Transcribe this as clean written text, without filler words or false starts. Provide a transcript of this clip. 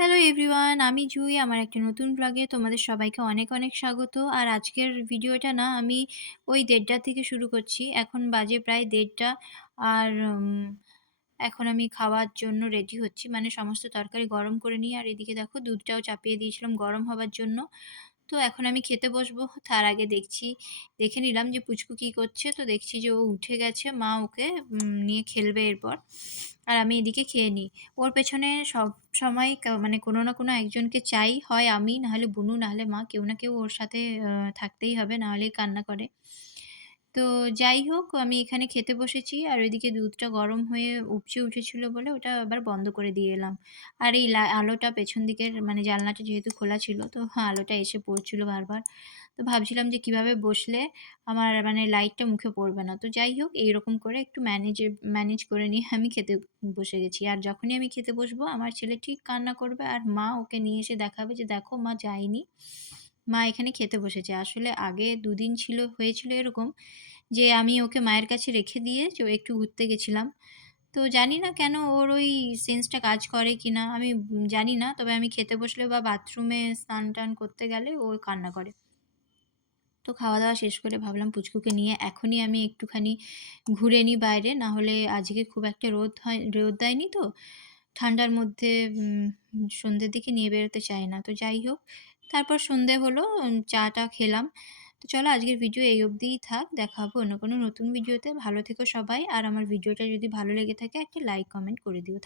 Hello everyone, আমি জুই। আমার একটা নতুন ব্লগে তোমাদের সবাইকে অনেক অনেক স্বাগত। আর আজকের ভিডিওটা না আমি ওই ১:৩০ থেকে শুরু করছি। এখন বাজে প্রায় ১:৩০। আর এখন আমি খাওয়ার জন্য রেডি হচ্ছি। মানে সমস্ত তরকারি গরম করে নিয়ে আর এদিকে দেখো দুধটাও চাপিয়ে দিয়েছিলাম গরম হবার জন্য। তো এখন আমি খেতে বসবো। তার আগে দেখে নিলাম যে পুচকু কি করছে। তো দেখছি যে ও উঠে গেছে। মা ওকে নিয়ে খেলবে এরপর। আর আমি এদিকে খেয়ে নিই। ওর পেছনে সবসময় মানে কোনো না কোনো একজনকে চাই। হয় আমি, নাহলে বুনু, নাহলে মা। কেউ না কেউ ওর সাথে থাকতেই হবে, নাহলেই কান্না করে। তো যাই হোক, আমি এখানে খেতে বসেছি আর ওইদিকে দুধটা গরম হয়ে উপচে উঠেছিল বলে ওটা আবার বন্ধ করে দিয়ে এলাম। আর এই আলোটা পেছন দিকের মানে জানলাটা যেহেতু খোলা ছিল, তো আলোটা এসে পড়ছিল বারবার। তো ভাবছিলাম যে কিভাবে বসলে আমার মানে লাইটটা মুখে পড়বে না। তো যাই হোক, এইরকম করে একটু ম্যানেজ করে নিয়ে আমি খেতে বসে গেছি। আর যখনই আমি খেতে বসবো আমার ছেলে ঠিক কান্না করবে আর মা ওকে নিয়ে এসে দেখাবে যে, "দেখো মা যায়নি। মা এখানে খেতে বসেছে।" আসলে আগে ২ দিন হয়েছিল এরকম যে আমি ওকে মায়ের কাছে রেখে দিয়ে একটু ঘুরতে গেছিলাম। তো জানি না কেন ওর ওই সেন্সটা কাজ করে কিনা আমি জানি না। তবে আমি খেতে বসলে বা বাথরুমে স্নান-টান করতে গেলে ও কান্না করে। তো খাওয়া-দাওয়া শেষ করে ভাবলাম পুচকুকে নিয়ে এখনই আমি একটুখানি ঘুরে নিই বাইরে। না হলে আজকে খুব একটা রোদ দেয়নি তো। ঠান্ডার মধ্যে সন্ধ্যের দিকে নিয়ে বেরোতে চাই না। তো যাই হোক, তারপর সন্ধে হলো, চা-টা খেলাম। তো চলো আজকের ভিডিও এই অবধিই থাক। দেখা হবে অন্য কোনো নতুন ভিডিওতে। ভালো থেকো সবাই। আর আমার ভিডিওটা যদি ভালো লেগে থাকে একটা লাইক, কমেন্ট করে দিও।